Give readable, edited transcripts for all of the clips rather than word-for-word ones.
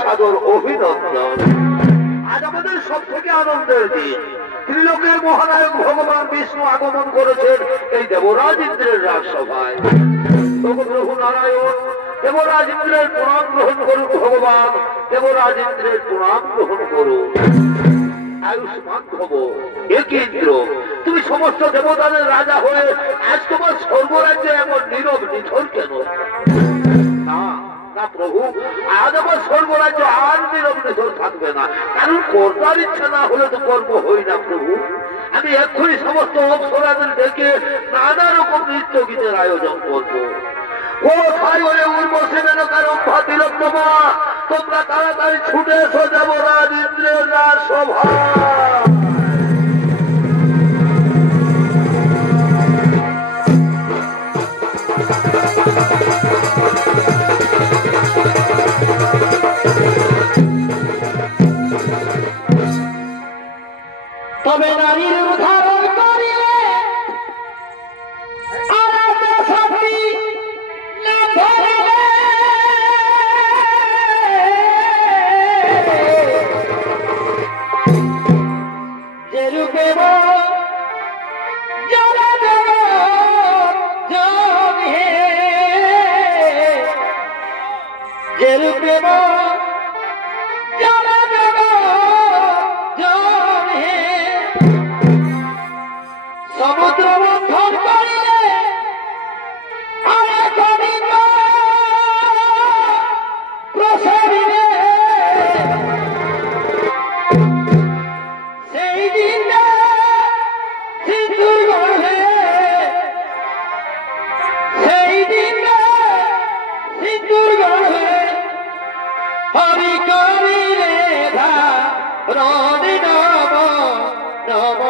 সাদর অভিনন্দন। আজ আমাদের সব থেকে আনন্দের দিন। ত্রিলোকের মহানায়ক ভগবান বিষ্ণু আগমন করেছেন এই দেবরাজ ইন্দ্রের রাজসভায়। প্রভু নারায়ণ দেবরাজ ইন্দ্রের প্রণাম গ্রহণ করুন। ভগবান দেবরাজ ইন্দ্রের প্রণাম গ্রহণ করুন। আয়ুষ্মান ভব। একে ইন্দ্র, তুমি সমস্ত দেবতাদের রাজা হয়ে আজ তোমার স্বর্গরাজ্যে এমন নীরব নিথর কেন? না প্রভু, আজ আমার স্বর্গরাজ্য আর নীরব নিথর থাকবে না, কারণ কর্তার ইচ্ছা না হলে তো কর্ম হই না প্রভু। আমি এক্ষুনি সমস্ত অপ্সরাদের ডেকে নানা রকম নৃত্য গীতের আয়োজন করবো। তোমরা তাড়াতাড়ি ছুটে এসো দেবরাজ ইন্দ্রের রাজসভা। তবে নারীর উদাহরণ করিলে যেরূপে যেরূপে সমুদ্র মন্থন করিলে প্রসারিলে সেই দিন সিন্ধুর গর্ভে সেই দিন সিন্ধুর গর্ভে হরি করিলে রণি নব নব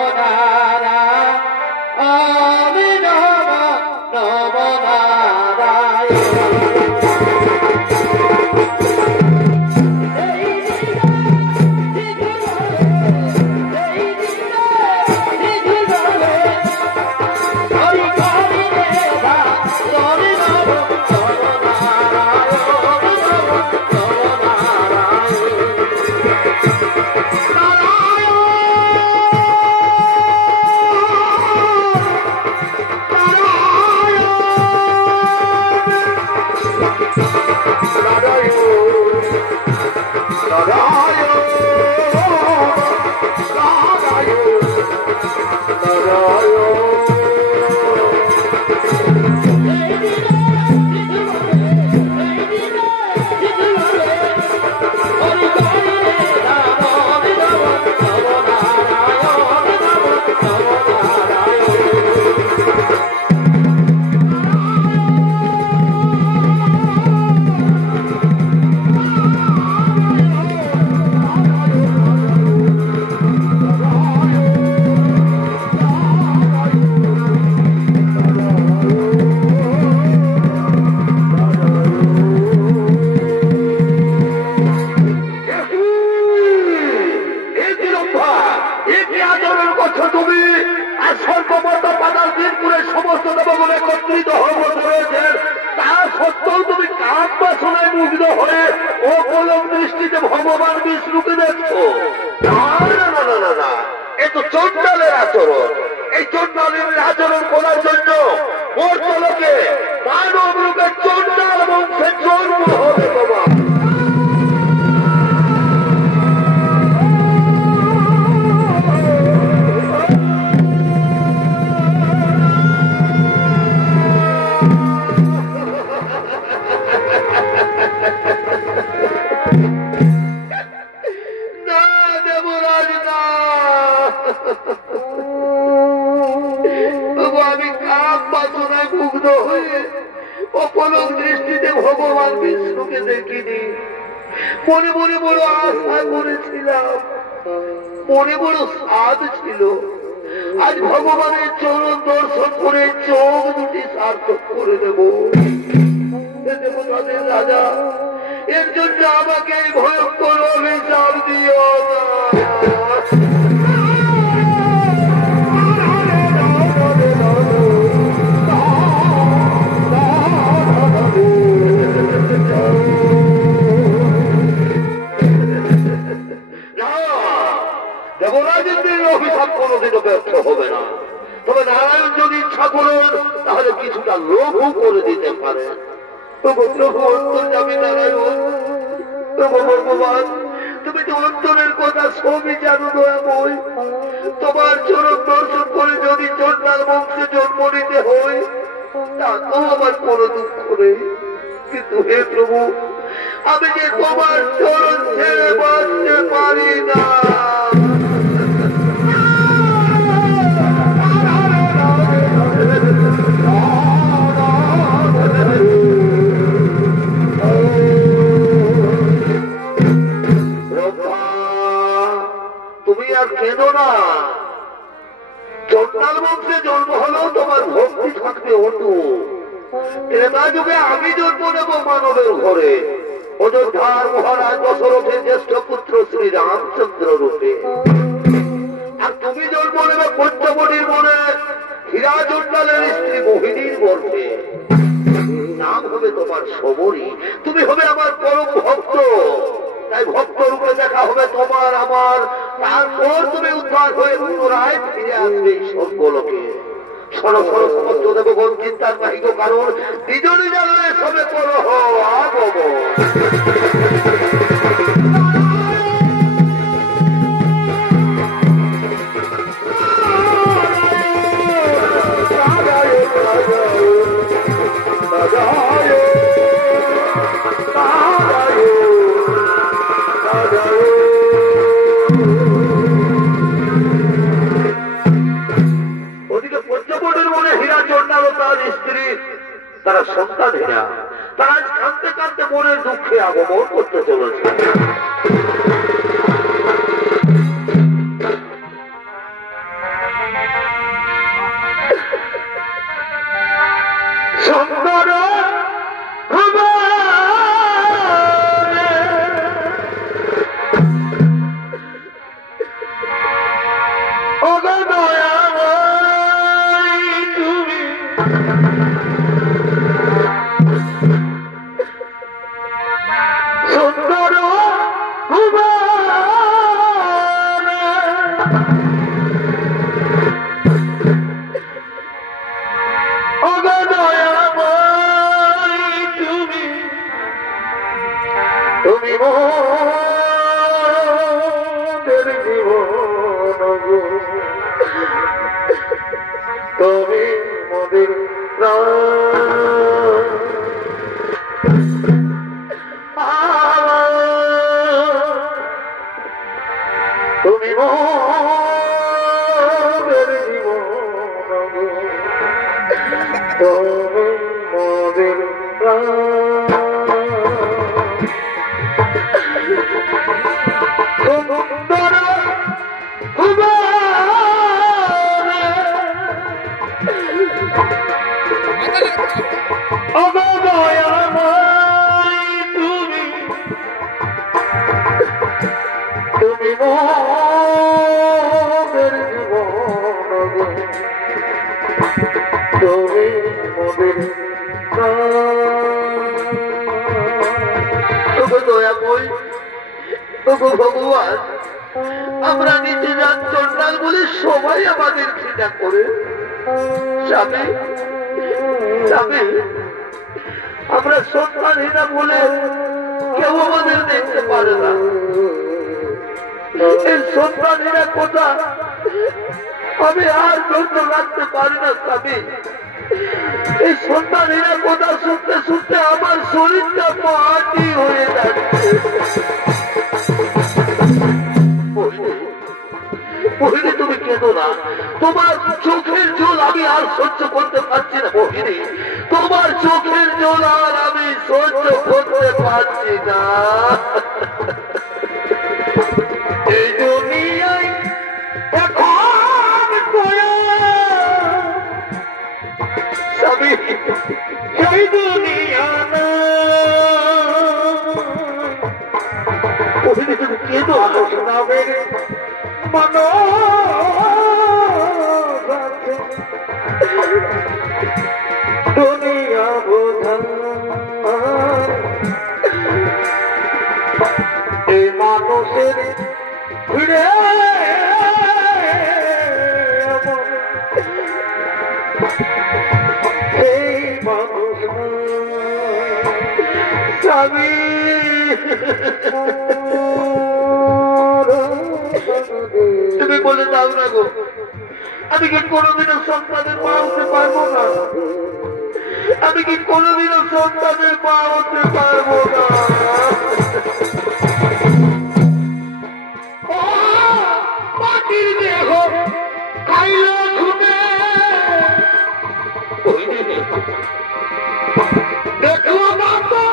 সত্ত্বেও তুমি কাক বাসনায় মুগ্ধ হয়ে অপলক দৃষ্টিতে ভগবান বিষ্ণুকে দেখছো? না না না না না, এ তো চণ্ডালের আচরণ। এই চণ্ডালের আচরণ করার জন্য মর্তলোকে মানব রূপে চণ্ডাল বংশের জন্ম হবে বাবা। আমি কাক বাসনায় মুগ্ধ হয়ে অপলক দৃষ্টিতে ভগবান বিষ্ণুকে দেখিনি। মনে মনে বড় আশা করেছিলাম, মনে বড় সাধ ছিল আজ ভগবানের চরণ দর্শন করে চোখ দুটি সার্থক করে দেব। দেবতাদের রাজা, এর জন্য আমাকে ভয়ঙ্কর অভিশাপ দিও না। দেবরাজেন্দ্রের অভিশাপ কোনোদিনও ব্যর্থ হবে না। তবে নারায়ণ যদি ইচ্ছা করেন তাহলে কিছুটা লোভও করে দিতে পারেন। নারায়ণ, ভগবান, তুমি তো অন্তরের কথা সবই জানো দয়াময়। তোমার চরণ দর্শন করে যদি চণ্ডাল বংশে জন্ম নিতে হয় তা তো আমার কোনো দুঃখ নেই, কিন্তু হে প্রভু, আমি যে তোমার চরণ ছেড়ে বাঁচতে পারি না। তুমি আর কেঁদো না। চণ্ডাল বংশে জন্ম হলেও তোমার ভক্তি থাকবে অটুট। ত্রেতা যুগে আমি জন্ম নেব মানবের ঘরে, অযোধ্যার মহারাজ দশরথের জ্যেষ্ঠ পুত্র শ্রী রামচন্দ্র রূপে। আর তুমি জন্ম নেবে পঞ্চবটির মনে হীরা চণ্ডালের স্ত্রী মোহিনীর গর্ভে। নাম হবে তোমার শবরী। তুমি হবে আমার পরম ভক্ত, তাই ভক্ত রূপে দেখা হবে তোমার আমার। তারপর তুমি উদ্ধার হয়ে পুনরায় ফিরে আসবে এই স্বর্গলোকে। সর সর সমস্ত দেবগণ চিন্তার বাহিত কারণ দুজনই জানো সবে করো আগব। তারা সন্তানেরা তারা কাঁদতে কাঁদতে মনের দুঃখে আগমন করতে চলেছে। সুন্দর তুমি মোদের তুমি মোদের জীবন, তুমি মোদের কই? ওগো ভগবান, আমরা নিচে যান চন্ডাল বলে সবাই আমাদের ঘৃণা করে। স্বামী স্বামী, আমরা সন্তানহীনা বলে কেউ আমাদের দেখতে পারে না। এই সন্তানহীনা কথা আমি আর ধৈর্য রাখতে পারি না স্বামী। এই সন্তানহীনা কথা শুনতে শুনতে আমার শরীরটা মাটি হয়ে যাচ্ছে। মোহিনী, তুমি কেঁদো না। তোমার চোখের জল আমি আর সহ্য করতে পারছি না মোহিনী। তোমার চোখের জল আর আমি সহ্য করতে পারছি না। এই দুনিয়ায় এখন স্বামী, এই দুনিয়া না। মোহিনী, তুমি কেঁদো না। মানো দুনিয়া বোঝা এই মানুষের ফিরে এই মানুষ স্বামী। তুমি বলে দাও না গো, আমি কি কোনোদিনও সন্তানের মা হতে পারবো না? আমি কি কোনোদিনও সন্তানের মা হতে পারবো না? মাটির দেহ খাইল ঘুমে, দেখো না তো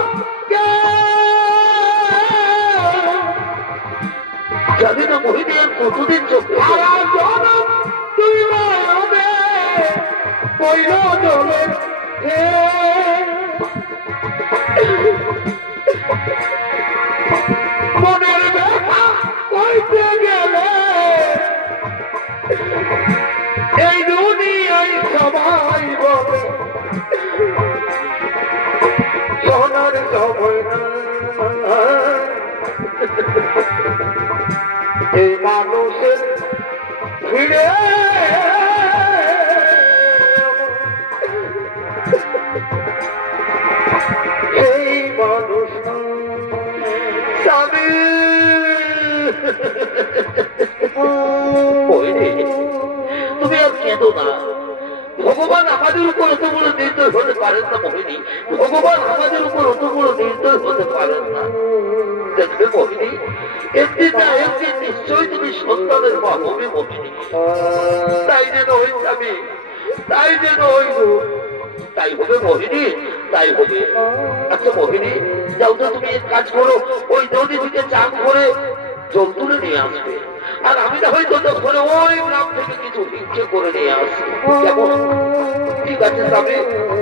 জানি না মোহিনী আর কতদিন চলবে। মনের ব্যথা কইতে গেলে এই দুনিয়ায় সবাই বলে সোনার সময় না। এই মানুষের ফিরে এই মানুষ স্বামী। তুমি আর কেঁদো না। ভগবান আমাদের উপর অত বড় নির্দয় হতে পারেন না মোহিনী। ভগবান আমাদের উপর অত বড় নির্দয় হতে পারেন না। দেখবে মোহিনী, একদিন না একদিন নিশ্চয়ই তুমি সন্তানের মা হবে মোহিনী। তাই যেন হই স্বামী, তাই যেন হইব। তাই হবে মোহিনী, তাই হবে। আচ্ছা মোহিনী, যাও তো তুমি এক কাজ করো, ওই নদী থেকে চান করে জল তুলে নিয়ে আসবে। আর আমি না হয়তো তখন ওই গ্রাম থেকে কিছু ভিক্ষে করে নিয়ে আসবো। কেমন? ঠিক আছে স্বামী,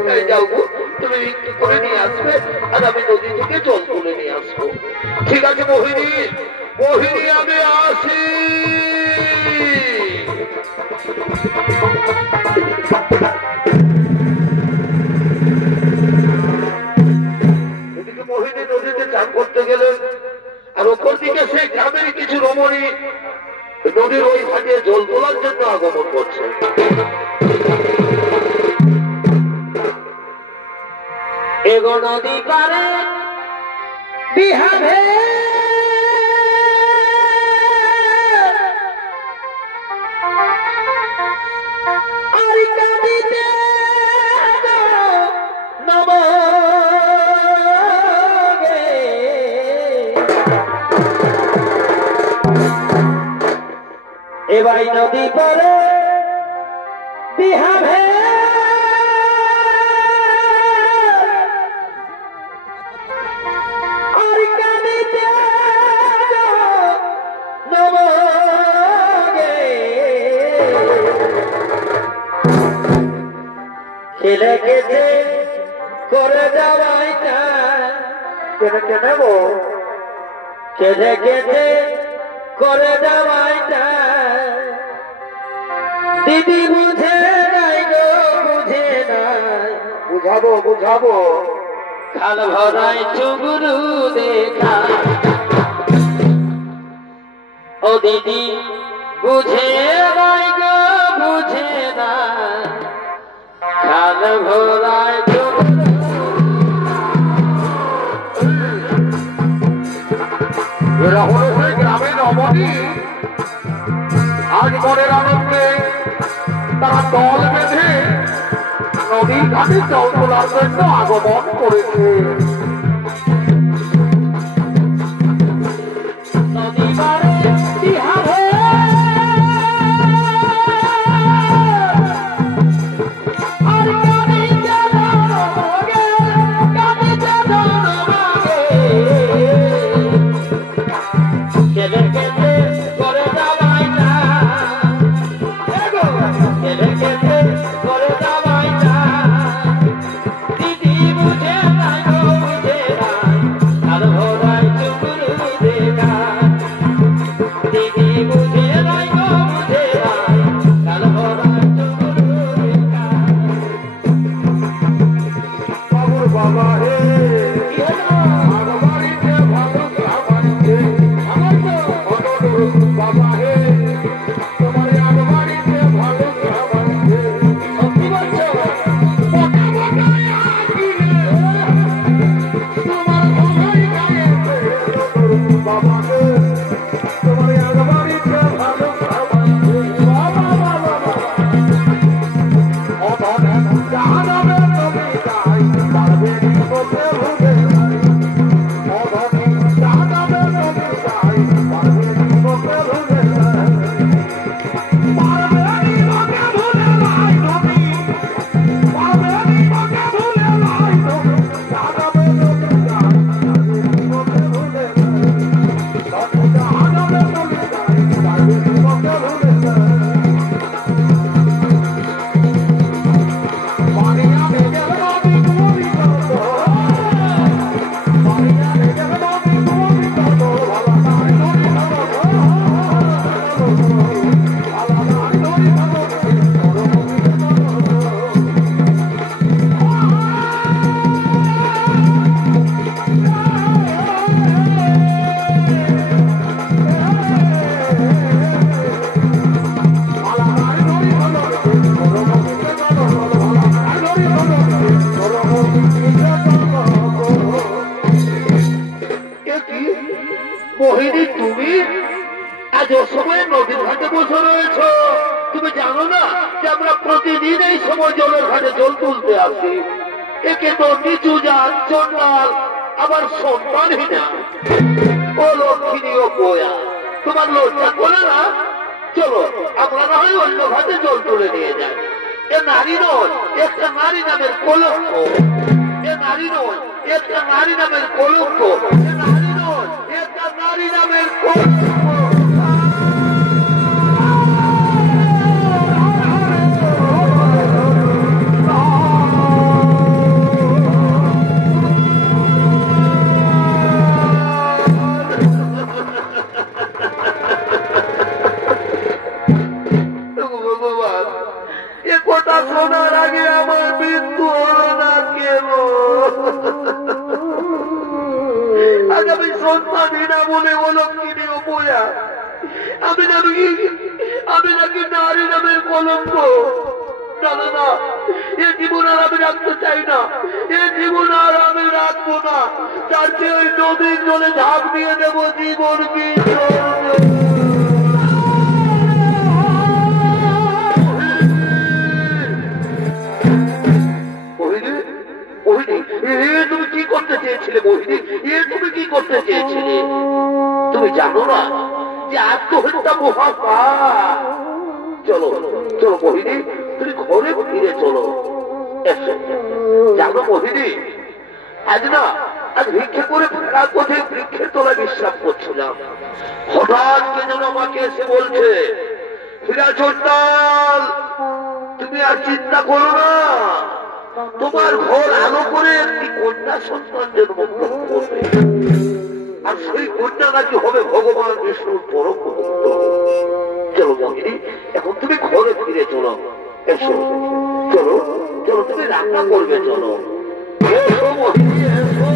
তাই যাও গো, তুমি ভিক্ষে করে নিয়ে আসবে আর আমি নদী থেকে জল তুলে নিয়ে আসবো। ঠিক আছে মোহিনী, মোহিনী আমি আসি। এদিকে মোহিনী নদীতে চান করতে গেলেন, আর ওপর দিকে সেই গ্রামের কিছু রমণী নদীর ওই ঘাটে জল তোলার জন্য আগমন করছে। এগো নদী পারে বিহারে আর কাঁদিতে নব এবাই নদী পারে বিহারে ছেলে গেছে করে যাওয়াই কেন কেন গো, ছেলে গেছে করে যাওয়াই দিদি বুঝে নাই গো, বুঝে নাই। বুঝাবো বুঝাবো, খাল ভরাই চুগুরু দেখা ও দিদি বুঝে নাই গো বুঝে না খাল ভরাই এরা হলো সেই গ্রামের অবধি আজ মনের আনন্দে তারা দল বেঁধে নদীর ঘাটে জল তোলার জন্য আগমন করেছে। নদী পারে বিহারে আর কাঁদিতে ডরমাগে কাঁদিতে ডরমাগে কেলে কেলে করে যাবাই না এগো কেলে কেলে করে যাবাই না দিদি বুঝে নাই গো বুঝে না কাল ভরাই চুকুরু দেখা দিদি বুঝে নাই গো বুঝে না কাল ভরাই চুকুরু দেখা বাবুর বাবা হে কি হলো আগবাড়িতে ভালো গ্রামাইতে আমার তো অনুরূপ বাবা হে তোমার আগবাড়িতে ভালো গ্রামাইতে সত্যি বলছো মোটা মোটা আঁকিলে তোমার ভালোই গায়েতে অনুরূপ বাবা হে তোমার আগবাড়িতে ভালো গ্রামাইতে বাবা বাবা বাবা অধনে জাহানামে তুমি যাই পারবে নিকটে ভুলে অধনে জাহানামে তুমি যাই পারবে নিকটে ভুলে পারবে নিকটে ভুলে লাই তুমি পারবে নিকটে ভুলে লাই তুমি জাহানামে তুমি যাই পারবে নিকটে ভুলে জাহানামে তুমি যাই পারবে নিকটে ভুলে মারিয়া দেখে নদী তুমি কত মারিয়া দেখে নদী তুমি কত ভালো নাই নদী ভালো ভালো নাই নদী ভালো মোহিনী তুমি আজ অসময়ে নদীর ঘাটে বসে রয়েছ তুমি জানো না যে আমরা প্রতিদিন এই সময় জলের ঘাটে জল তুলতে আসি একে তো নিচু জাত চন্ডাল আবার সন্তানহীনা ও লক্ষ্মী ও বয়া তোমার লজ্জা করে না চলো আমরা না হয় অন্য ঘাটে জল তুলে নিয়ে যাই এ নারী নয় একটা নারী নামের কলঙ্ক এ নারী নয় একটা নারী নামের কলঙ্ক এ নারী নয় একটা নারী নামের কলঙ্ক ভগবান এ কথা শোনার আগে আমার মৃত্যু হলো না কেন আজ আমি সন্তানহীনা বলে বলো কিনে বয়া আমি নাকি নারী নামের কলঙ্ক না না না এ জীবন আর আমি রাখতে চাই না এ জীবন আর আমি রাখবো না তার চেয়ে ওই নদীর জলে ঝাঁপ দিয়ে দেবো জীবন কি তুমি কি করতে চেয়েছিলে মোহিনী তুমি কি করতে চেয়েছিলে তুমি জানো না যে আত্মহত্যা মহাপা চলো চলো মোহিনী তুমি ঘরে ফিরে চলো এসো জানো মোহিনী আজ ভিক্ষে করে ফেরার পথে বৃক্ষের তলায় বিশ্রাম করছিলাম হঠাৎ কে যেন আমাকে এসে বলছে ফিরা চন্ডাল তুমি আর চিন্তা করো না তোমার ঘর আলো করে একটি কন্যা সন্তান জন্মগ্রহণ করবে আর সেই কন্যা নাকি হবে ভগবান বিষ্ণুর পরম ভক্ত চলো মোহিনী এখন তুমি ঘরে ফিরে চলো এসো চলো চলো তুমি রান্না করবে চলো এসো মোহিনী এসো।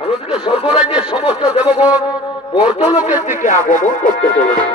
আর ওদিকে স্বর্গরাজ্যের সমস্ত দেবগণ মর্তলোকের দিকে আগমন করতে চলেছে।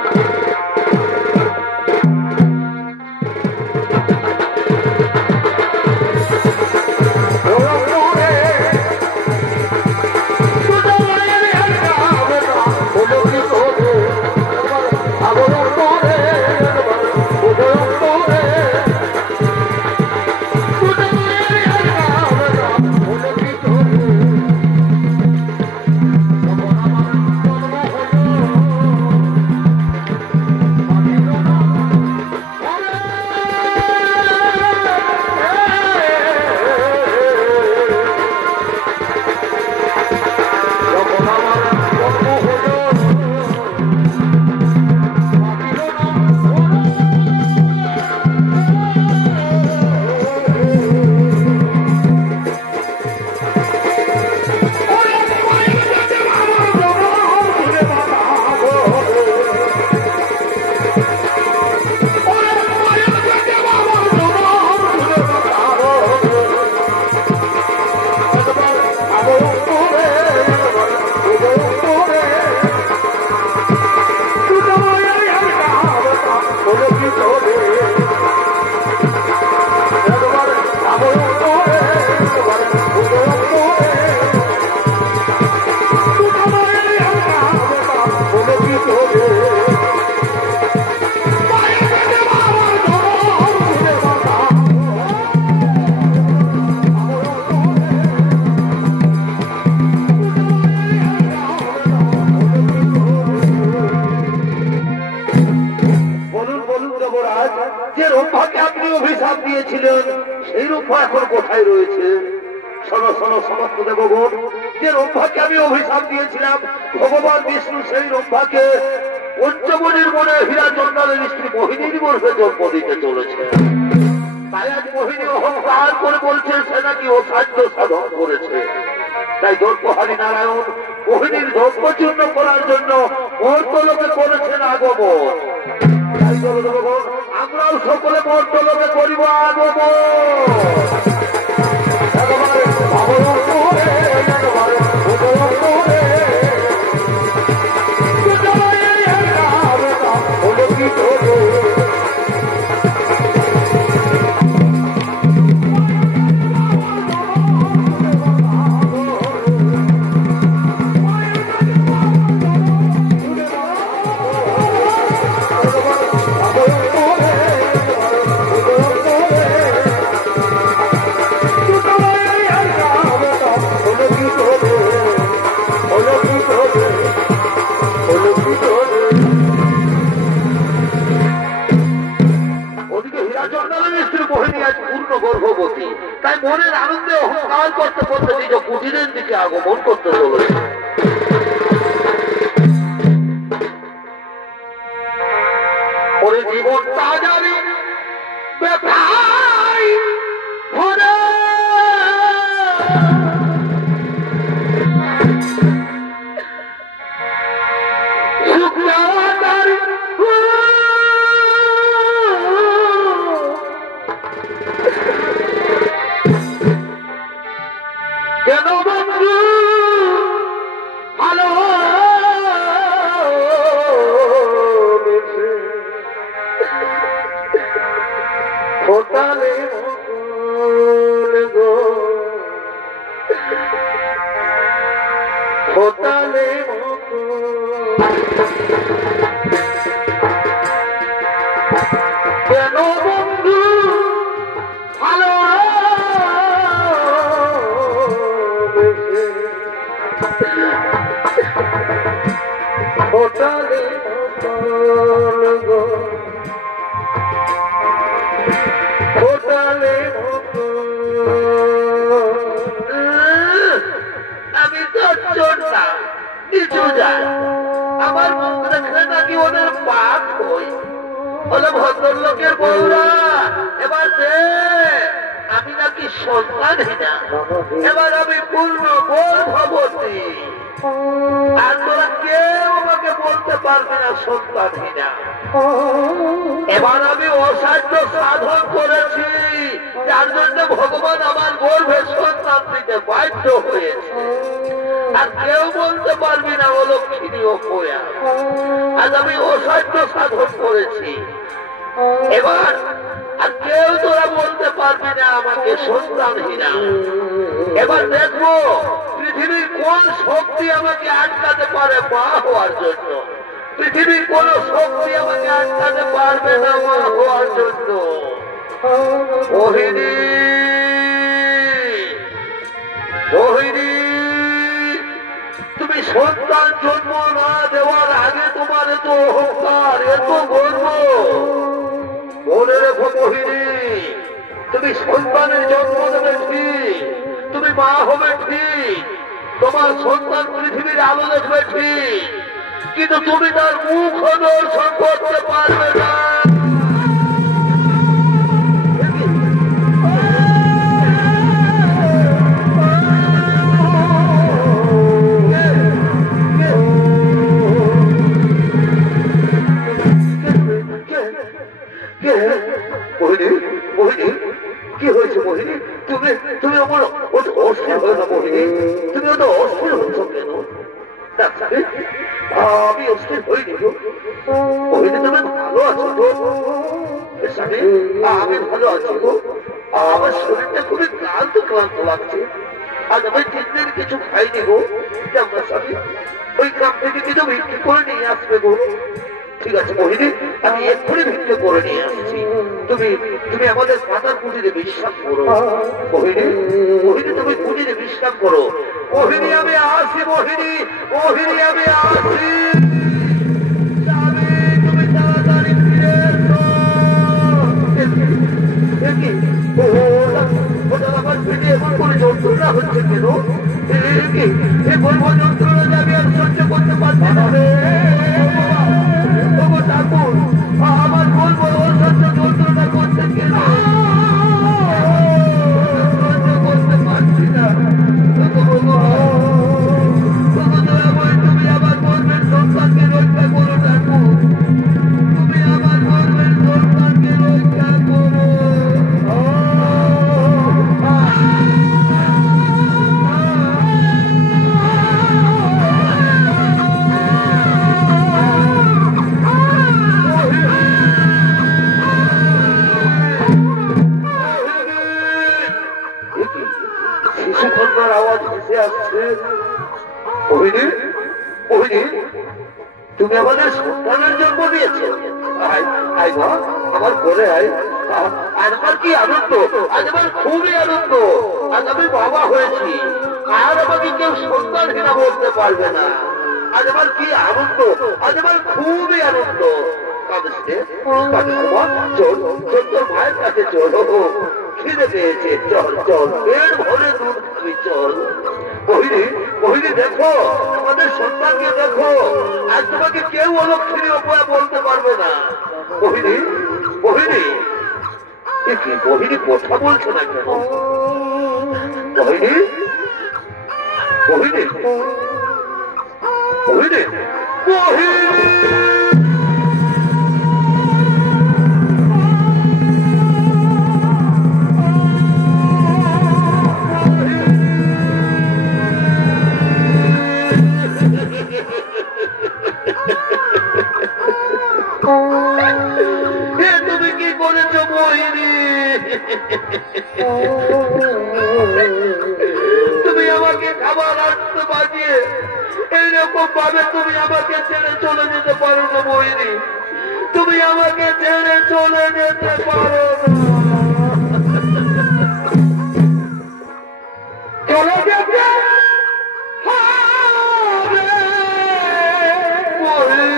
যে রূপকে আপনি অভিশাপ দিয়েছিলেন সেই রূপ এখন কোথায় রয়েছে? শোনো শোনো সমস্ত দেবগণ, যে রূপকে আমি অভিশাপ দিয়েছিলাম ভগবান বিষ্ণু সেই রূপকে পঞ্চমণির মনে হীরা চন্দ্রের স্ত্রী মোহিনীর গর্ভে জন্ম দিতে চলেছে। তাই আজ মোহিনী অহংকার করে বলছে সে নাকি অসাধ্য সাধন করেছে। তাই দর্পহারী নারায়ণ মোহিনীর ধর্মচূর্ণ করার জন্য মর্তলোকে করেছেন আগমন। তাই চলো দেবগণ, আমরাও সকলে মর্তলোকে করিব আগমন। গর্ভবতী, তাই মনের আনন্দে অহংকার করতে করতে নিজ কুটিরের দিকে আগমন করতে চলেছে। ওরে জীবনটা জানি ব্যথায় ভরে, কেন বন্ধু ভালো ফোটালে গো, ফোটালে কেন বন্ধু ভালো ফোটালে গো, ফোটালে আমি তো চোর না কিছু যাই, আমার মুখ দেখলে নাকি ওদের পাপ হই। হলো ভদ্রলোকের বউরা, এবার আমি নাকি সন্তানহীনা, এবার আমি পূর্ণ গর্ভবতী, আর তোরা কেউ আমাকে আমাকে বলতে পারবে না সন্তানহীনা। এবার আমি অসাধ্য সাধন করেছি, যার জন্য ভগবান আমার গর্ভে সন্তান দিতে বাধ্য হয়েছে। আর কেউ বলতে পারবি না অলক্ষিণী ও কোয়া। আজ আমি অসাধ্য সাধন করেছি, এবার আর কেউ তোরা বলতে পারবি না আমাকে সন্তানহীনা। এবার দেখবো পৃথিবীর কোন শক্তি আমাকে আটকাতে পারে মা হওয়ার জন্য। পৃথিবীর কোন শক্তি আমাকে আটকাতে পারবে না মা হওয়ার জন্য। মোহিনী, মোহিনী, তুমি সন্তান জন্ম না দেওয়ার আগে তোমার এত অহংকার, এত গর্ব। মনে রেখো মোহিনী, তুমি সন্তানের জন্ম দেবে ঠিক, তুমি মা হবে ঠিক, তোমার সন্তান পৃথিবীর আলো দেখবে ঠিক, কিন্তু তুমি তার মুখ দর্শন করতে পারবে না। মোহিনী, মোহিনী, কি হয়েছে মোহিনী? তুমি তুমি আমার অস্থির হয়ে না মোহিনী, তুমি অত অস্থির হচ্ছ কেন? আমি অস্থির হইনি গো মোহিনী, তুমি ভালো আছো তো? স্বামী, আমি ভালো আছি গো। আমার শরীরটা খুবই ক্লান্ত ক্লান্ত লাগছে। আজ আমি 3 দিন কিছু খাইনি গো। আমার স্বামী ওই গ্রাম থেকে কিছু বিক্রি করে নিয়ে আসবে গো। ঠিক আছে মোহিনী, আমি এক্ষুনি ভিক্ষে করে নিয়ে আসছি। তুমি তুমি আমাদের মাতার কুটিরে বিশ্রাম করো মোহিনী। মোহিনী, তুমি কুটিরে বিশ্রাম করো। মোহিনী, আমি আসি মোহিনী, মোহিনী, আমি আসি। তুমি তাড়াতাড়ি ফিরে এসো। আমার পেটে এমন করে যন্ত্রণা হচ্ছে কেন? এই গর্ভ যন্ত্রণা যাবে আর সহ্য করতে পারছি না। ঠাকুর, আমার বলবো অসহ্য যন্ত্রণা করছে কেন? সহ্য করতে পারছি না। তুমি আমার গর্বের সন্তানকে রক্ষা করো ঠাকুর, তুমি আমার গর্বের সন্তানকে রক্ষা করো। শিশুকন্যার আওয়াজ ভেসে আসছে। মোহিনী, মোহিনী, তুমি আমাদের সন্তানের জন্ম দিয়েছো। আয় মা, আমার কোলে আয়। আজ আমার কি আনন্দ, আজ আমার খুবই আনন্দ। আজ আমি বাবা হয়েছি, আর আমাকে কেউ সন্তানহীনা বলতে পারবে না। আজ আমার কি আনন্দ, আজ আমার খুবই আনন্দ। চল চল, তোর মায়ের কাছে চলো, খিদে পেয়েছে। চল চল, পেট ভরে দুধ খাবি, চল। মোহিনী, মোহিনী, দেখো আমাদের সন্তানকে দেখো। আজ তোমাকে কেউ অলক্ষিণী উপায় বলতে পারবে না। মোহিনী, মোহিনী, কি মোহিনী কথা বলছে না কেন? মোহিনী, মোহিনী, মোহিনী, মোহিনী। তুমি কি করেছো মোহিনী? তুমি আমাকে খাবার আনতে বাজিয়ে এইরকম ভাবে তুমি আমাকে ছেড়ে চলে যেতে পারো না মোহিনী। তুমি আমাকে ছেড়ে চলে যেতে পারো না। চলে যেতে মোহিনী।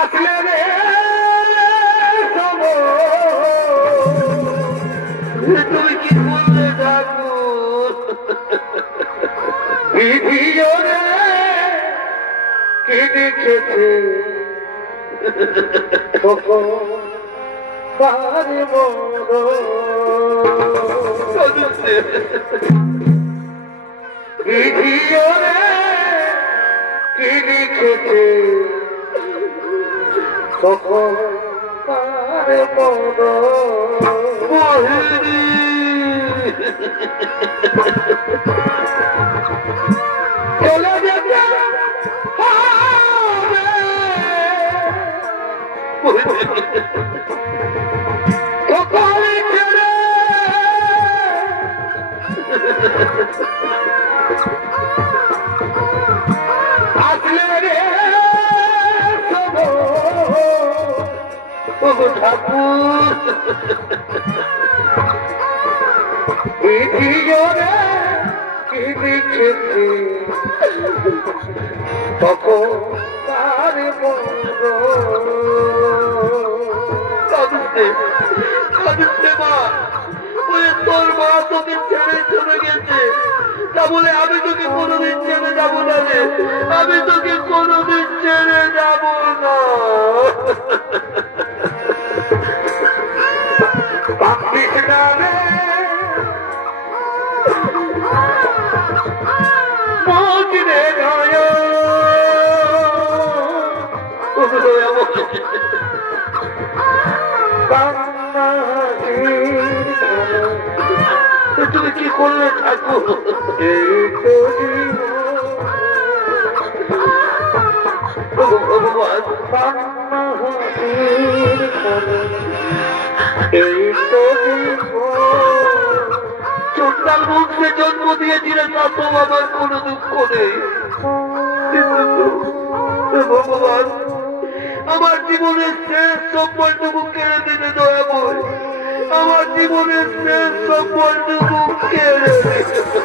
আসলে রে তুমি কি বললে ঠাকুর? ভিডিও রে কি দেখেছে তারে মরণ বিধিও রে কি লিখেছে তখন তারে মরণ চলে যেতে আসলে রে ঠাকুর বিধিও রে কি লিখেছি তখন তার তোর মা তোকে ছেড়ে চলে গেছে তা বলে আমি তোকে কোনোদিন ছেড়ে যাবো না রে আমি তোকে কোনোদিন ছেড়ে যাবো না তুমি কি করলে ঠাকুর ভগবান চন্ডাল বংশে জন্ম দিয়েছিলেন তা তো আমার কোনো দুঃখ নেই ভগবান আমার জীবনের শেষ সম্বলটুকু কেড়ে দিতে দয়া করে আমার জীবনের শেষ সম্বলটুকু কেড়ে দিতে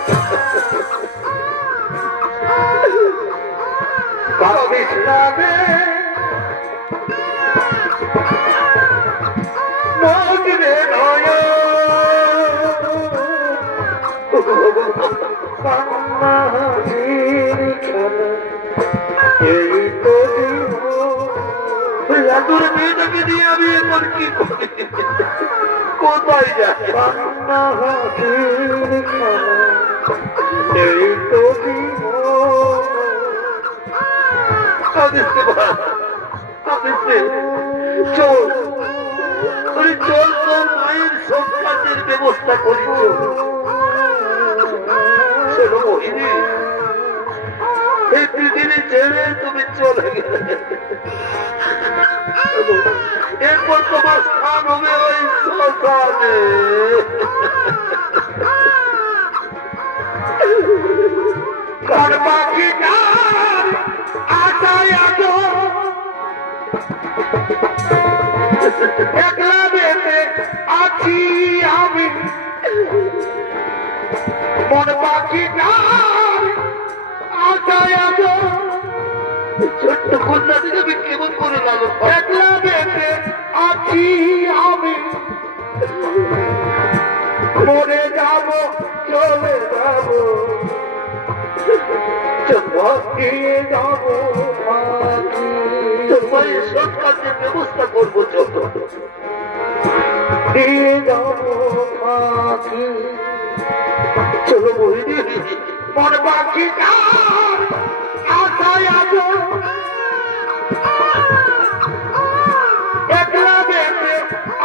মেয়েটাকে দিয়ে আমি এখন কি করি কোথায় যাই চল চল তোর মায়ের সব কাজের ব্যবস্থা করি চলো মোহিনী এই পৃথিবী ছেড়ে তুমি চলে গেলে এরপর তোমার স্থান হবে ওই শ্মশানে কার পাখি একলা বেঁচে আছি আমি মন পাখি ছোট্ট কন্যা থেকে আমি কেমন করে লালন একলা বেঁচে আছি আমি মরে যাব চলে যাব দিয়ে যাব তোমার সব কাজের ব্যবস্থা করবো চলো দিয়ে যাব চলো বলিনি মন পাখি আশায় আছো একলা বেঁচে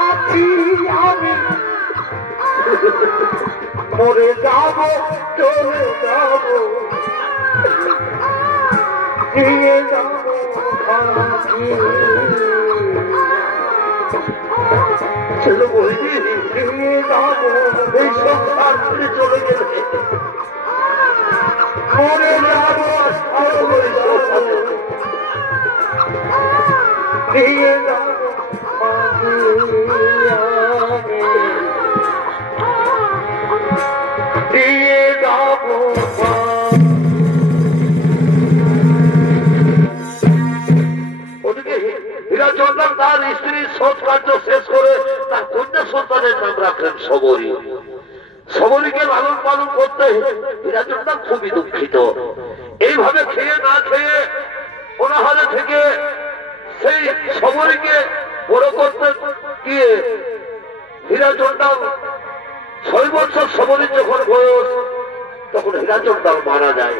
আছি আমি মরে যাব চলে যাব দিয়ে যাব চলো বলিনি দিয়ে যাব এই সংসার ছেড়ে চলে গেলে মরে যাব দিয়ে যাব দিয়ে যাব ওদিকে হীরাচন্দ্র তার স্ত্রীর সৎ কার্য শেষ করে তার কন্যা সন্তানের নাম রাখলেন সবরী সবরীকে লালন পালন করতে হীরাচন্দ্র খুবই দুঃখিত এইভাবে খেয়ে না খেয়ে অনাহারে থেকে সেই সবরীকে বড় করতে গিয়ে হীরাচন্দাল 6 বছর সবরীর যখন বয়স তখন হীরাচন্দাল মারা যায়।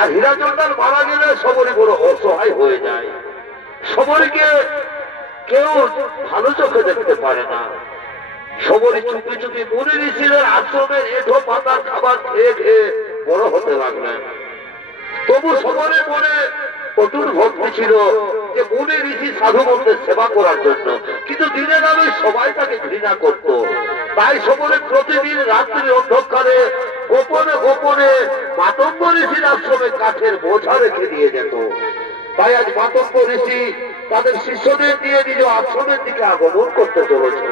আর হীরাচন্দাল মারা গেলে সবরী বড় অসহায় হয়ে যায়। সবরীকে কেউ ভালো চোখে দেখতে পারে না। সবরী চুপি চুপি মুনি ঋষিদের আশ্রমের এঁঠো পাতার খাবার খেয়ে খেয়ে বড় হতে লাগলেন। তবু সবরীর মনে অটুট ভক্তি ছিল যে মুনি ঋষি সাধু বন্ধের সেবা করার জন্য, কিন্তু দিনের আলোয় সবাই তাকে ঘৃণা করত। তাই সবরী প্রতিদিন রাত্রি অন্ধকারে গোপনে গোপনে মাতঙ্গ ঋষির আশ্রমে কাঠের বোঝা রেখে দিয়ে যেত। তাই আজ মাতঙ্গ ঋষি তাদের শিষ্যদের নিয়ে নিজ আশ্রমের দিকে আগমন করতে চলেছে।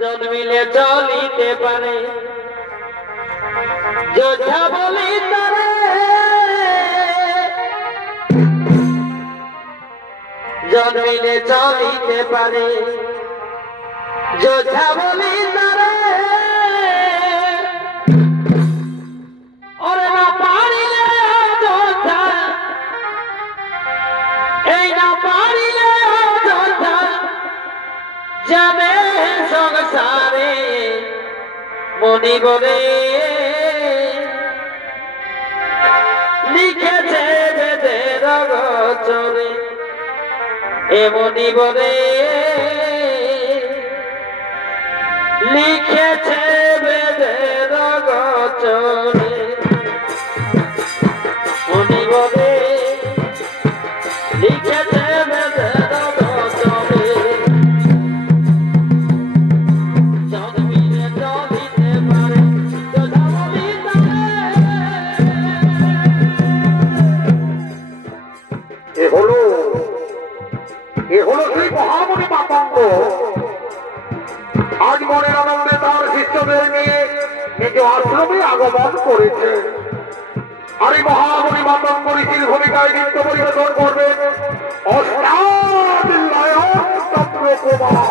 জন্মিলে চলিতে পারে যোদ্ধা বলি তারে, জন্মিলে চলিতে পারে যোদ্ধা বলি তারে, ওরে না পারিলে যোদ্ধা, এই না পারিলে যোদ্ধা যাবে সংসারে মনি বলে লিখেছে বেদের গোচরে, এমনি বলে লিখেছে বেদের গোচরে, মনি বলে লিখেছে বেদের গোচরে। এ হলো সেই মহামণি মাতঙ্গ। আজ মনের আনন্দে তার শিষ্যদের নিয়ে নিজ আশ্রমে আগমন করেছে। আর এই মহামণি মাতঙ্গ ঋষির ভূমিকায় নৃত্য পরিবেশন করবেন অষ্টাদশ চন্দ্রকুমার।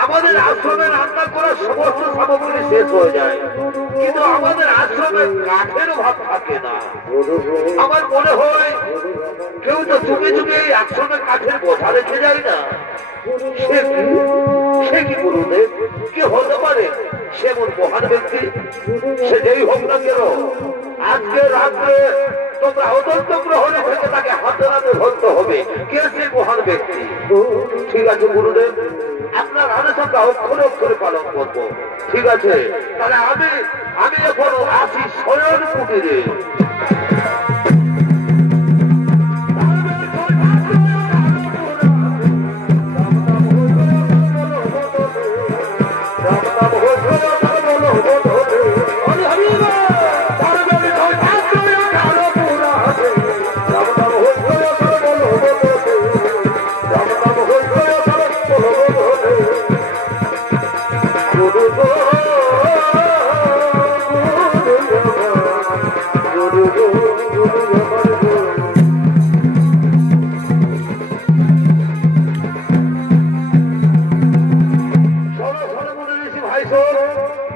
আমাদের আশ্রমে রান্না করার সমস্ত সামগ্রী শেষ হয়ে যায়, কিন্তু আমাদের আশ্রমে কাঠের অভাব থাকে না। আমার মনে হয় কেউ তো চুপে চুপে এই আশ্রমে কাঠের বোঝা রেখে যায় না। সে কি গুরুদেব, কি হতে পারে? সে এমন মহান ব্যক্তি, সে যেই হোক না কেন, আজকে রাত্রে তোমরা অতন্ত গ্রহণে থেকে তাকে হাতে হাতে ধরতে হবে। কে সে মহান ব্যক্তি? ঠিক আছে গুরুদেব, আপনার আদেশ আমরা অক্ষরে অক্ষরে পালন করবো। ঠিক আছে, তাহলে আমি এখন আসি শয়ন কুটিরে।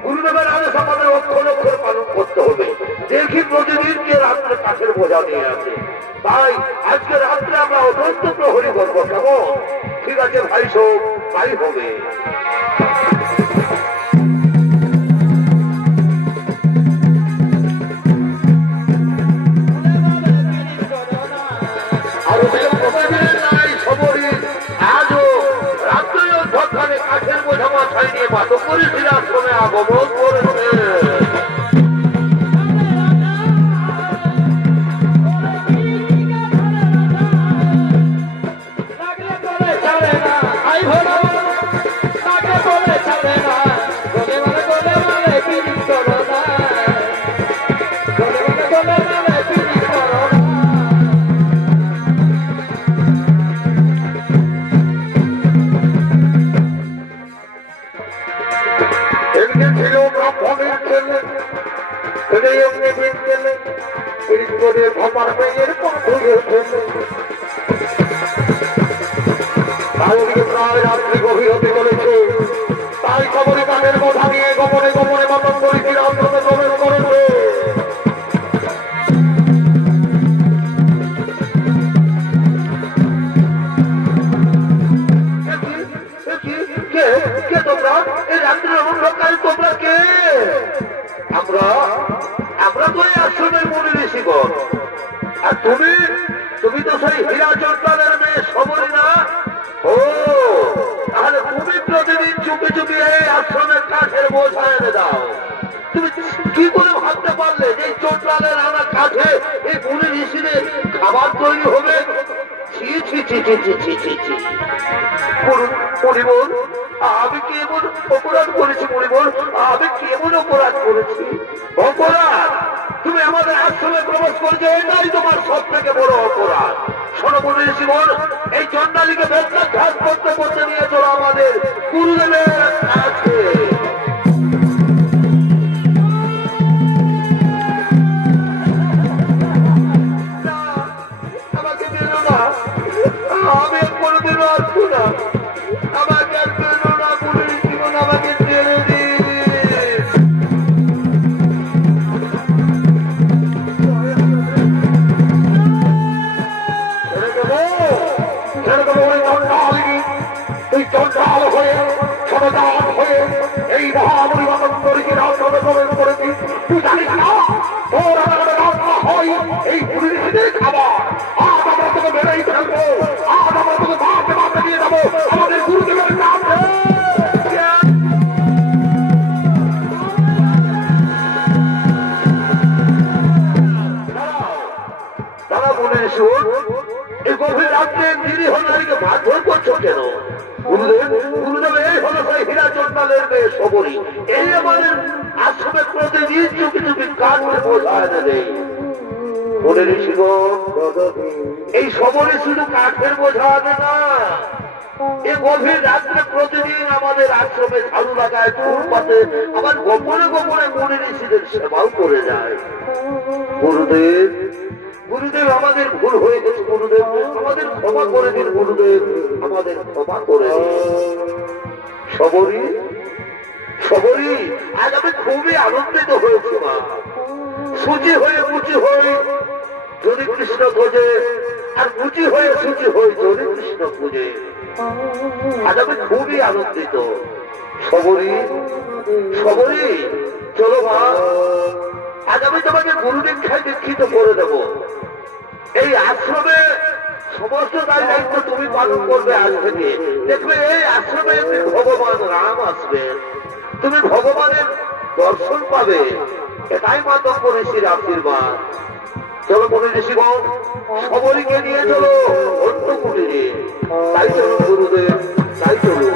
গুরুদেবের আদেশ আমাদের অক্ষরে অক্ষরে পালন করতে হবে। দেখি প্রতিদিন কে রাত্রে কাঠের বোঝা নিয়ে আসে, তাই আজকে রাত্রে আমরা অত্যন্ত প্রহরী করবো। কেমন? ঠিক আছে ভাই, সব তাই হবে। কাঠের বোঝা মাথায় নিয়ে বাসক করেছিল আশ্রমে আগমন করেছে। প্রায় রাত্রি গভীর হতে চলেছে, তাই খবরে কাঠের বোঝা নিয়ে গোপনে গোপনে মতন করেছি রাত্রে প্রবেশ করেছে। কে তোমরা? এই রাত্রির অন্ধকারে তোমরা কে? আমরা তো এই আশ্রমের মুনি ঋষিগণ। আর তুমি তো সেই হীরা চট্টলের মেয়ে সবরী না? ও, তাহলে তুমি প্রতিদিন চুপি চুপি এই আশ্রমের কাঠের বোঝা এনে দাও। তুমি কি করে ভাবতে পারলে যে চট্টলের আনা কাঠে এই মুনি ঋষিদের খাবার তৈরি হবে? ছি ছি ছি ছি ছি ছি ছি ছি। পরিমল, আমি কি এমন অপরাধ করেছি? পরিমল, আমি কি এমন অপরাধ করেছি? অপরাধ? তুমি আমাদের আশ্রমে প্রবেশ করেছো, এটাই তোমার সব থেকে বড় অপরাধ। শোনো মুনি ঋষিগণ, এই চন্ডালীকে বেত্রাঘাত করতে করতে নিয়ে চলো আমাদের গুরুদেবের কাছে। আমাকে বেরো না, আমি কোনোদিনও আসবো না। আমাকে আর বেরো না মুনি ঋষিগণ, আমাকে ছেড়ে দিন। চন্ডাল হয়ে সদান হয়ে এই মহাপরিবর্তন করেছি, রাজপথে প্রবেশ করেছি। তুই জানিস না তোর রান্না হয় এই পুরী ঋষিদের খাবার। আজ আমরা তোকে বেড়েই ফেলবো, আজ আমরা তোকে মারতে মারতে নিয়ে যাবো আমাদের গুরুদেবের কাছে। তারা বলে শুন, এই গভীর রাত্রে দেরি হলে মারধর করছো কেন? গুরুদেব এই হলো সেই হীরা চট্টলের মেয়ে সবরী। এই আমাদের আশ্রমে প্রতিদিন চুপি চুপি কাঠের বোঝা এনে দেয়। বলে ঋষিগণ, এই সবরী শুধু কাঠের বোঝা আনে না, এ গভীর রাত্রে প্রতিদিন আমাদের আশ্রমে ঝাড়ু লাগায়, ফুল পাতে, আবার গোপনে গোপনে মুনি ঋষিদের সেবাও করে যায়। গুরুদেব, গুরুদেব আমাদের ভুল হয়ে গেছে। গুরুদেব আমাদের ক্ষমা করে দিন। গুরুদেব আমাদের ক্ষমা করে দিন। সবরী সবরী, আজ আমি খুবই আনন্দিত হয়েছি মা। সুচি হয়ে মুচি হই যদি কৃষ্ণ খোঁজে, আর মুচি হয়ে সুচি হই যদি কৃষ্ণ খুঁজে। আজ আমি খুবই আনন্দিত। সবরী সবরী, চলো মা, আজ আমি তোমাকে গুরু দীক্ষায় দীক্ষিত করে দেব। এই আশ্রমে সমস্ত দায়িত্ব তুমি পালন করবে আজ থেকে। দেখবে এই আশ্রমে একদিন ভগবান রাম আসবে, তুমি ভগবানের দর্শন পাবে। এটাই মাতঙ্গ ঋষির আশীর্বাদ। চলো মনে ঋষিগণ, সবরীকে নিয়ে চলো অন্য কুটিরে। তাই চলো গুরুদেব, তাই চলো।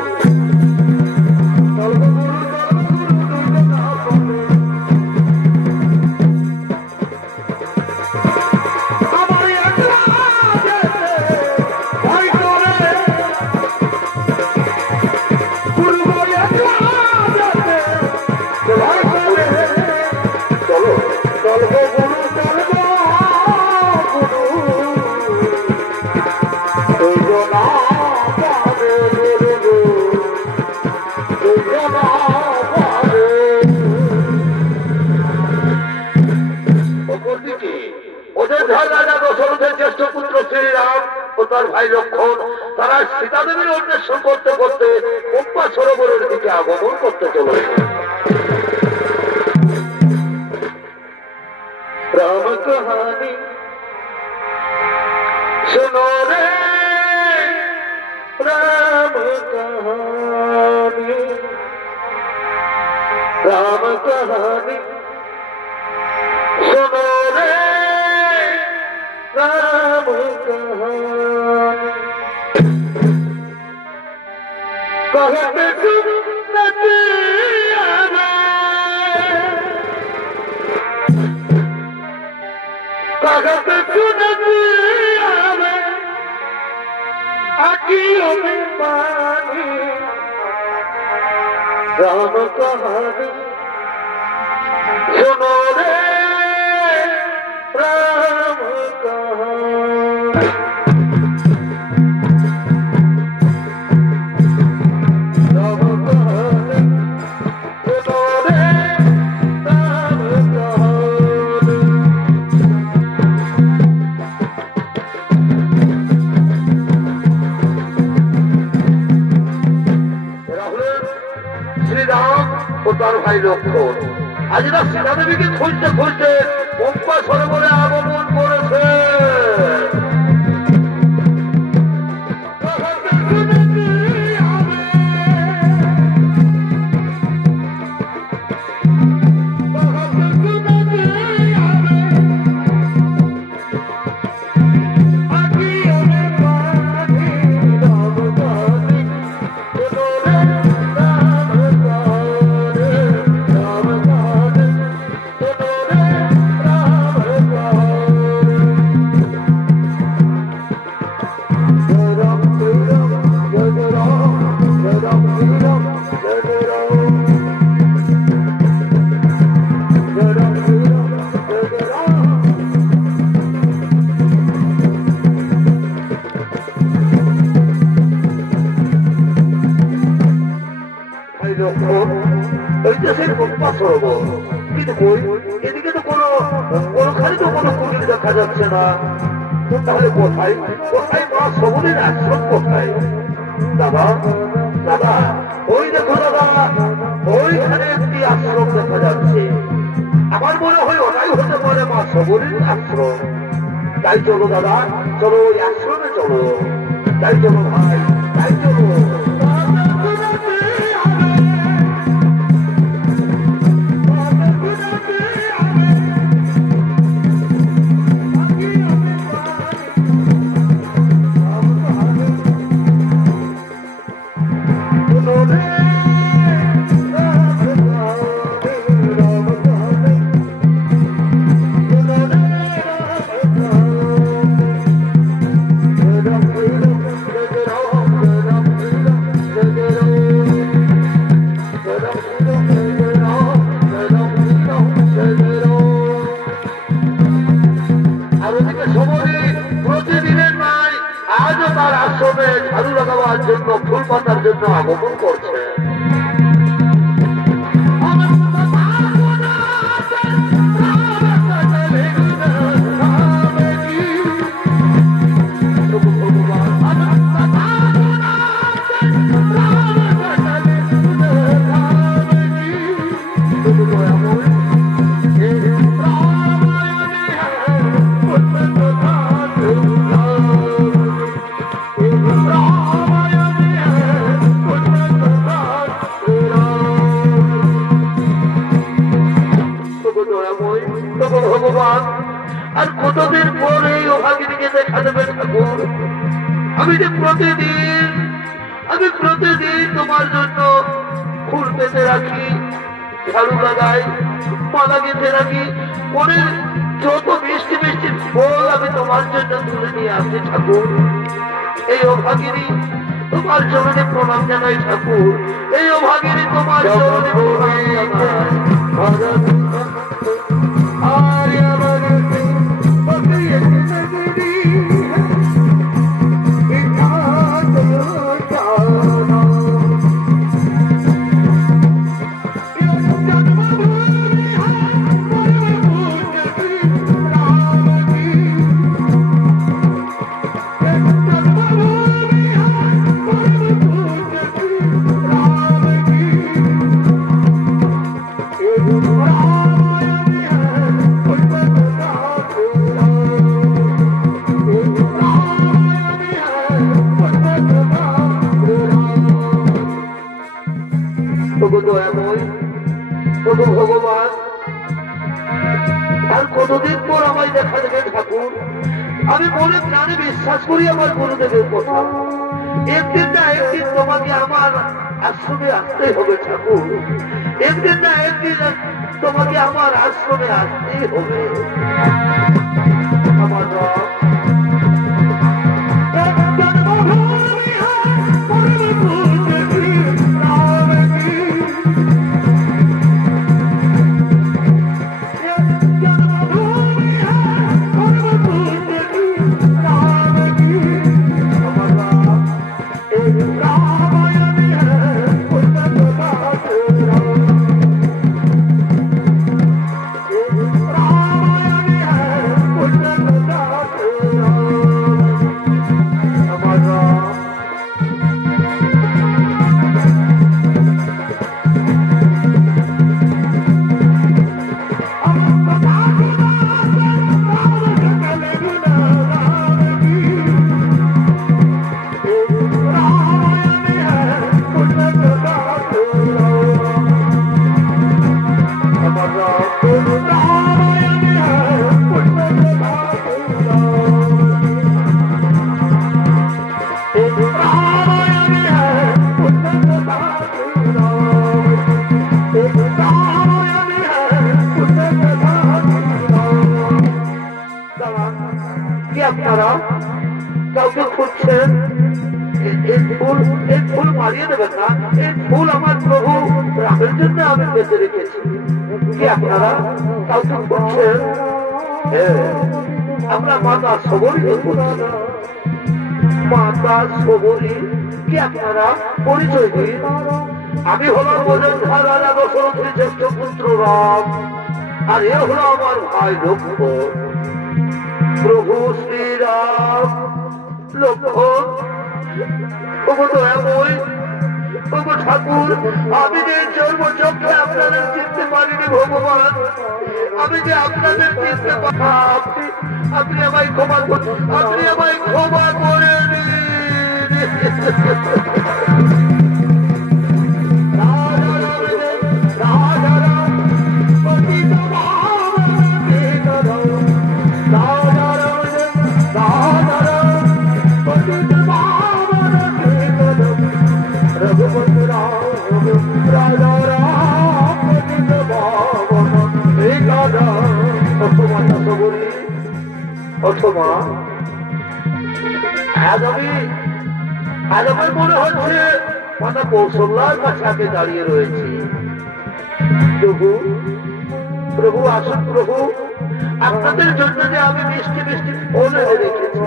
তার ভাই লক্ষণ তারা সীতা দেবীর অন্বেষণ করতে করতে পম্পা সরোবরের দিকে আগমন করতে চলেছে। রাম কাহানি শোনো রে, রাম কাহানি, রাম কাহানি শোনো রে, राम कहानी कहते सुनती आवे, कहते सुनती आवे आँखियों में पानी। राम कहानी सुनो रे, राम कहानी। राम कहानी सुनो रे, राम कहानी। श्री राम और तार भाई लक्षण आज ना सीता देवी के खुঁজতে খুঁজতে পম্পা সরোবরে আগমন করেছে। কিন্তু এদিকে তো কোনখানে তো কোনো কুটির দেখা যাচ্ছে না। তাহলে কোথায় কোথায় মা সবরীর আশ্রম কোথায়? দাদা দাদা, ওই দেখো দাদা, ওইখানে একটি আশ্রম দেখা যাচ্ছে। আমার মনে হয় ওটাই হতে পারে মা সবরীর আশ্রম। তাই চলো দাদা, চলো ওই আশ্রমে চলো। তাই চলো ভাই, তাই চলো। আজও তার আশ্রমে ঝাড়ু লাগাবার জন্য ফুল পাতার জন্য আগমন করছে। ভগবান আর কতদিন পরে অভাগিনীকে দেখা দেবে ঠাকুর? আমি প্রতিদিন তোমার জন্য ফুল পেতে রাখি, ঝাড়ু লাগাই, মালা গেঁথে রাখি, মনের যত মিষ্টি মিষ্টি ফল আমি তোমার জন্য তুলে নিয়ে আসি ঠাকুর। এই অভাগিনী তোমার চরণে প্রণাম জানাই ঠাকুর, এই অভাগিনী তোমার চরণে প্রণাম জানাই। ভগবান আর কতদিন পর আমায় দেখা দেবে ঠাকুর? আমি মনে প্রাণে বিশ্বাস করি আমার গুরুদেবের কথা। একদিন না একদিন তোমাকে আমার আশ্রমে আসতেই হবে ঠাকুর, একদিন না একদিন তোমাকে আমার আশ্রমে আসতেই হবে। আমার কাউকে খুঁজছেন, এই ফুল মারিয়ে দেবেন না, এই ফুল আমার প্রভু রামের জন্য আমি বেঁচে রেখেছি। কি আপনারা কাউকে খুঁজছেন? আমরা মাতা সবরী খুঁজছি। মাতা সবরী কি আপনারা পরিচয় দিন? আমি হলাম অযোধ্যা রাজা দশরথের জ্যেষ্ঠ পুত্র রাম, আর এ হলো আমার ভাই লক্ষ্মণ। প্রভু শ্রীরাম লক্ষ্মণ, ঠাকুর আমি যে জন্মচক্রে আপনাদের চিনতে পারিনি ভগবান, আমি যে আপনাদের চিনতে পারি, আপনি আমায় ক্ষমা করুন, আপনি আমায় ক্ষমা করে অথবা আজ আমার মনে হচ্ছে মাতা কৌশল্যার কাছে আমি দাঁড়িয়ে রয়েছি। প্রভু প্রভু আসুন, প্রভু আপনাদের জন্য যে আমি মিষ্টি মিষ্টি ফল এনে রেখেছি।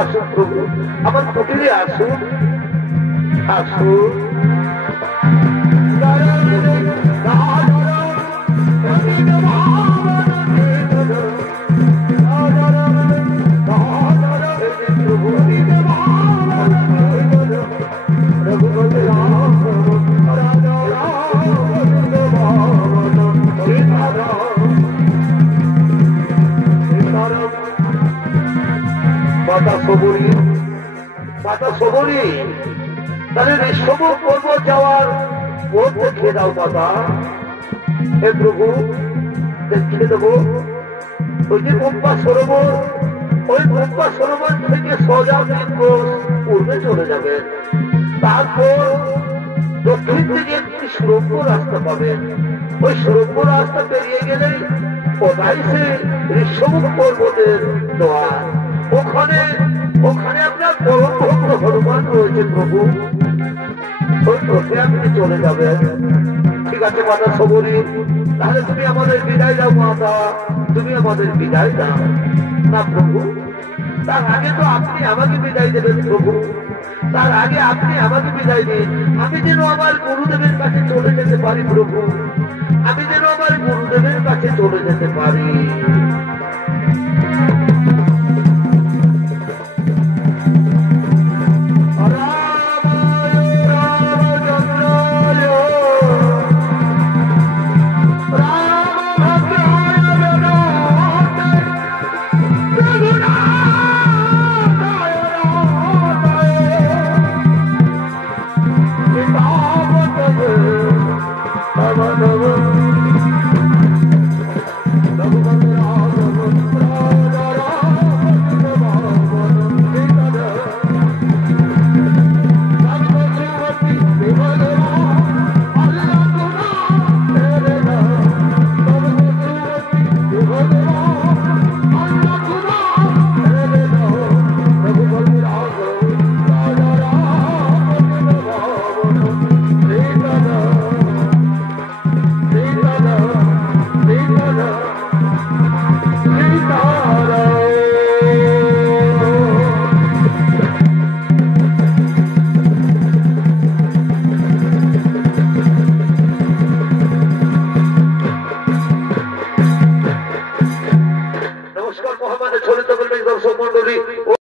আসুন প্রভু, আমার কুটিরে আসুন, আসুন। মাতা সবরী, তাহলে ঋষভ পর্বত যাওয়ার পথ দেখিয়ে দাও মাতা। হে প্রভু, দেখিয়ে দেবো ওই যে পম্পা সরোবর, ওই পম্পা সরোবর থেকে সোজা পূর্বে চলে যাবেন। তারপর দক্ষিণ দিকে একটি সুরম্য রাস্তা পাবেন। ওই সুরম্য রাস্তা পেরিয়ে গেলে ওটাই সে ঋষভ পর্বতের দোয়ার। ওখানে ওখানে আপনার পরম ভক্ত হনুমান রয়েছে প্রভু, ওই পথে আপনি চলে যাবেন। ঠিক আছে মাতা সবরী, তাহলে তুমি আমাদের বিদায় দাও মাতা, তুমি আমাদের বিদায় দাও। না প্রভু, তার আগে তো আপনি আমাকে বিদায় দেবেন প্রভু, তার আগে আপনি আমাকে বিদায় দিন। আমি যেন আমার গুরুদেবের কাছে চলে যেতে পারি প্রভু, আমি যেন আমার গুরুদেবের কাছে চলে যেতে পারি।